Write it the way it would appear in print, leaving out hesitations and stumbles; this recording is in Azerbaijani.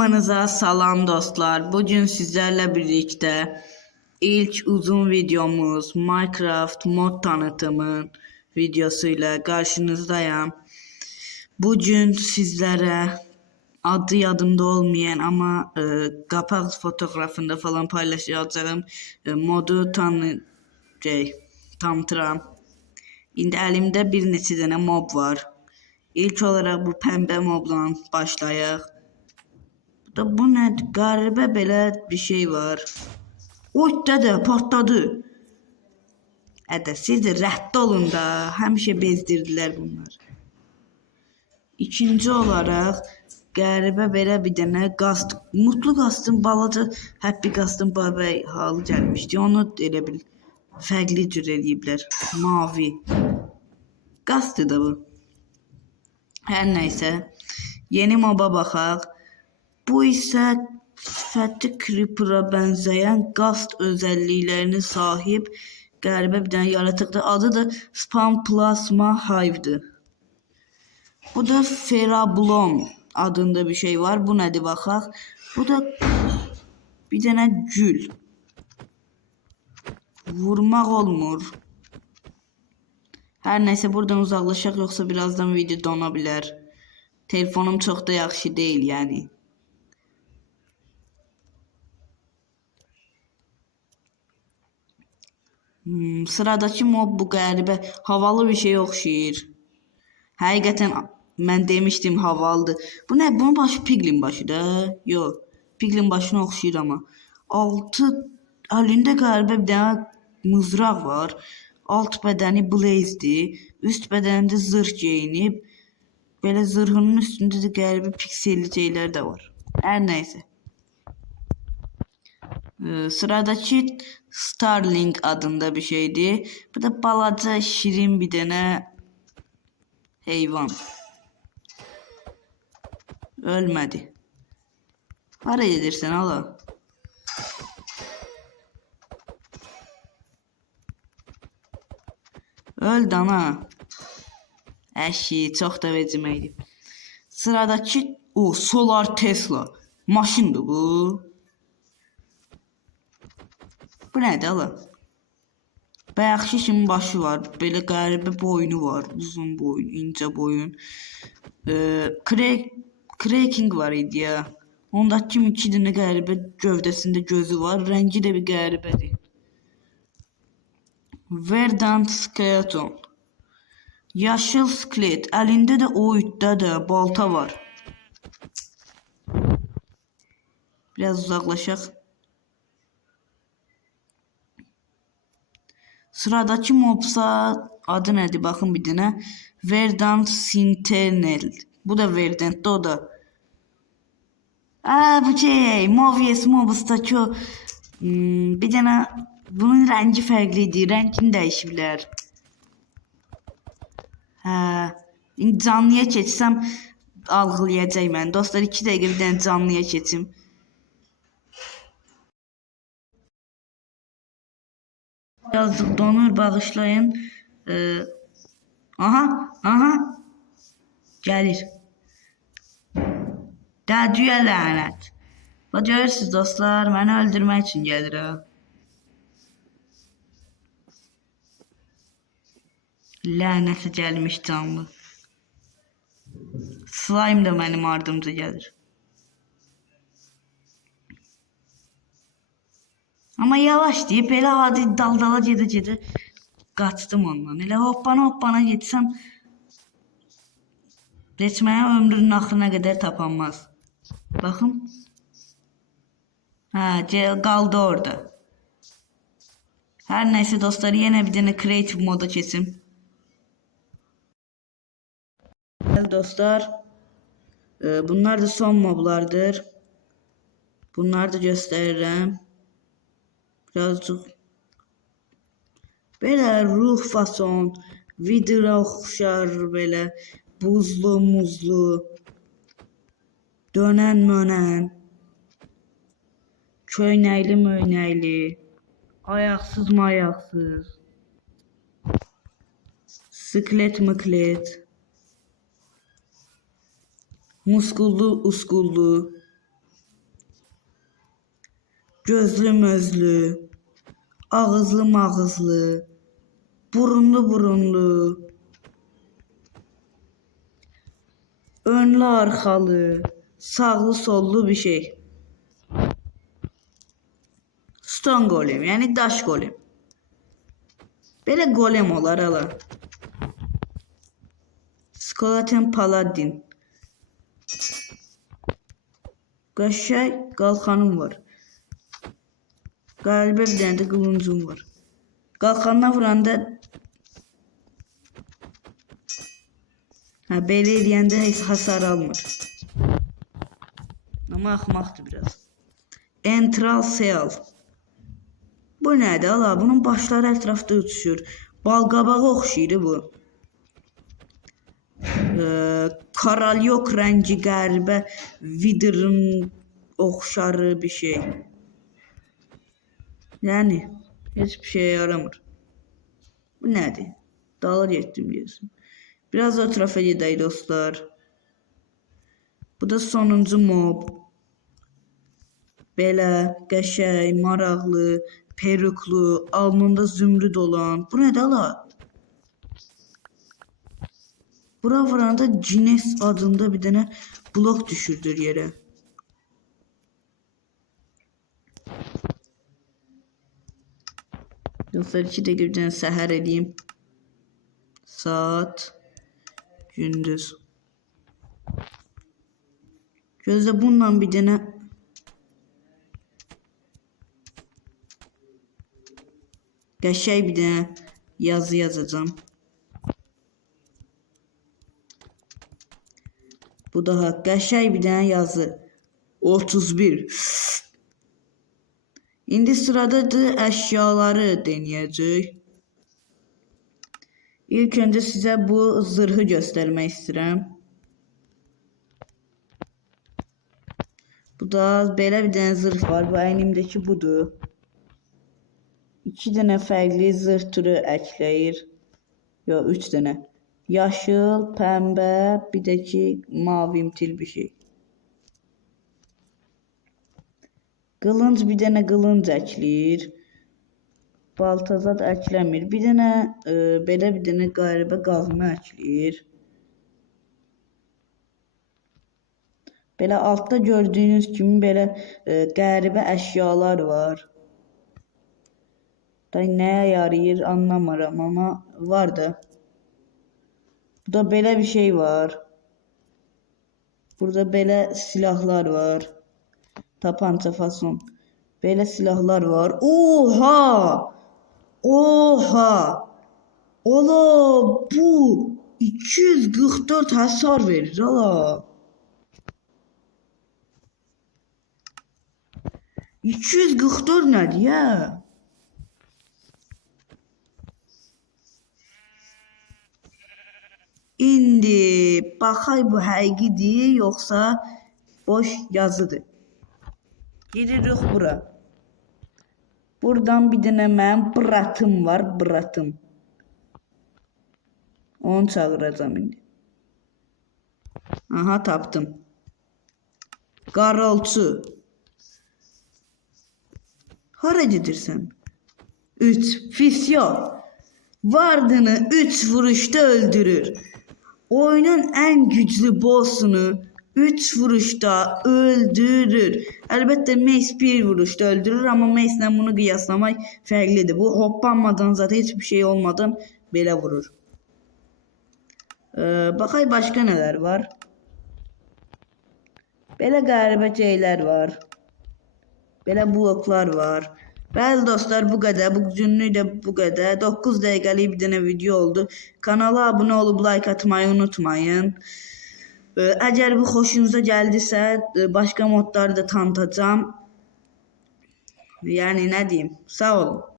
Hamınıza salam dostlar. Bugün sizlerle birlikte ilk uzun videomuz Minecraft mod tanıtımı videosuyla karşınızdayım. Bugün sizlere adı yadımda olmayan ama kapak fotoğrafında falan paylaşacağım modu tanıtıram. İndi elimde bir neçə dənə mob var. İlk olarak bu pembe mobla başlayaq. Bu ne? Qəribə belə bir şey var. Oy dədə patladı. Ədə siz də rədd olun da. Həmişə bezdirdilər bunlar. İkinci olarak qəribə belə bir dənə qast. Mutlu qastın balaca Happy qastın babay halı gəlmişdi. Onu elə bil fərqli cür eləyiblər. Mavi. Qastı da bu. Hər nəysə. Yeni moba baxaq. Bu ise Fatty Creeper'a benzeyen gast özelliklerine sahip qəribə bir tane yaratıqdır. Adı da Spam Plasma Hive'dır. Bu da Ferablon adında bir şey var. Bu nədir baxaq. Bu da bir tane gül. Vurmaq olmur. Her neyse buradan uzaklaşaq yoksa birazdan video donabilir. Telefonum çok da yaxşı değil yani. Sıradaki mob bu qəribə havalı bir şey oxşayır. Həqiqətən mən demişdim havalıdır. Bu nə? Bunun başı piglin başı da. Yox. Piglin başına oxşayır amma. Altı əlində qəribə bir dənə mızraq var. Alt bədəni blaze'dir. Üst bədənində zırh geyinib. Belə zırhının üstündə də qəribə pikselli şeylər də var. Hər nəysə. Sıradaki Starling adında bir şeydi. Bu da balaca şirin bir tane hayvan. Ölmedi. Hara edirsən hala? Öldü ana. Əşi, çox da veciməydi. Sıradaki o Solar Tesla. Maşındır bu. Bu nədir ala? Bayaqki kimi başı var. Belə qəribə boynu var. Uzun boyun, incə boyun. Cracking var idi ya. Ondakı kimi iki dənə qəribə gövdəsində gözü var. Rəngi də bir qəribədir. Verdant Skeleton. Yaşıl skelet. Əlində də oyudda da balta var. Biraz uzaqlaşaq. Sıradaki mobsa adı nədir? Baxın bir dənə. Verdant Sentinel. Bu da Verdant'da o da. Bu şey. Mobius Mobus'taki o. Bir dənə. Bunun rəngi fərqlidir. Rəngini dəyişiblər. Canlıya keçsəm algılayacaq mən. Dostlar 2 dəqiqə bir dənə canlıya keçim. Yazdık donur bağışlayın. Aha. Gəlir. Dədüyə lənət. Bax görürsünüz dostlar, məni öldürmək üçün gəlir ha. Lənətə gəlmiş canlı. Slime da mənim ardımca gəlir. Amma yavaş deyib, belə adi daldala gedə qaçdım ondan. Elə hoppana getsəm, geçməyə ömrünün axırına qədər tapanmaz. Baxın. Qaldı orada. Hər nəysə dostlar, yenə bir dənə creative moda keçim. Dostlar, bunlar da son moblardır. Bunları da göstərirəm. Birazcık belə ruh fason, vidra oxşar belə buzlu, muzlu, dönən, köynəkli, ayaqsız mayaqsız, sklet mıklet, muskullu uskullu, gözlü mözlü, ağızlı mağızlı, burunlu burunlu, önlü arxalı, sağlı sollu bir şey. Stone golem, yani daş golem. Belə golem olar ala. Skeleton paladin. Qəşəng qalxanım var. Qəlbə bir dənə də qılıncım var. Qalxanına vuranda belə eləyəndə heç hasar almır. Amma axmaqdır biraz. Entral seal. Bu nədir ala? Bunun başları ətrafda uçuşur. Balqabağa oxşayır bu. Karalyok rəngi qəribə vidrın oxşarı bir şey. Yəni heç bir şeye yaramır. Bu nədir? Dağlar getdim diyorsun. Biraz da ətrafa gedək dostlar. Bu da sonuncu mob. Belə qəşəng, maraqlı, peruklu, alnında zümrüd olan. Bu nədir ala? Bura vuranda Cines adında bir tane blok düşürdür yere. Dostlar 2 dakika bir tane seher edeyim. Saat gündüz. Gözde bundan bir tane qəşəng bir tane yazı yazacağım. Bu daha qəşəng bir tane yazı. 31. İndi sıradadır əşyaları deneyəcək. İlk önce size bu zırhı göstermek istedim. Bu da belə bir tane zırh var. Bu əynimdəki budur. 2 tane fərqli zırh türü əkləyir. Yo 3 tane. Yaşıl, pəmbə, bir də ki mavimtil bir şey. Qılınc bir dənə qılınc əkləyir. Baltazat əkləmir. Bir dənə belə bir dənə qəribə qazma əkləyir. Belə altda gördüyünüz kimi belə qəribə əşyalar var. Da nəyə yarayır anlamıram amma var da. Bu da belə bir şey var. Burada belə silahlar var. Tapanca fason. Böyle silahlar var. Oha! Oha! Ola bu 244 hasar verir ala. 244 nedir ya? İndi baxay bu həqiqidir yoxsa boş yazıdır. Giririk bura. Buradan bir dənə mənim bratım var, bratım. Onu çağıracağım indi. Aha tapdım. Qaralçı. Hara gedirsən? 3 fisyo. Vardını 3 vuruşta öldürür. Oyunun en güçlü boss'unu 3 vuruşta öldürür. Elbette Mace 1 vuruşta öldürür ama Mace ile bunu kıyaslamak farklıdır. Bu hoppanmadan zaten hiçbir şey olmadan belə vurur. Bakay başka neler var? Belə qəribə şeyler var. Belə bloklar var. Bəli dostlar bu qədər. Bu günlük də bu qədər. 9 dəqiqəlik bir dənə video oldu. Kanala abunə olub like atmayı unutmayın. Əgər bu xoşunuza gəldisə başqa modları da tanıtacağım. Yəni nə deyim? Sağ olun.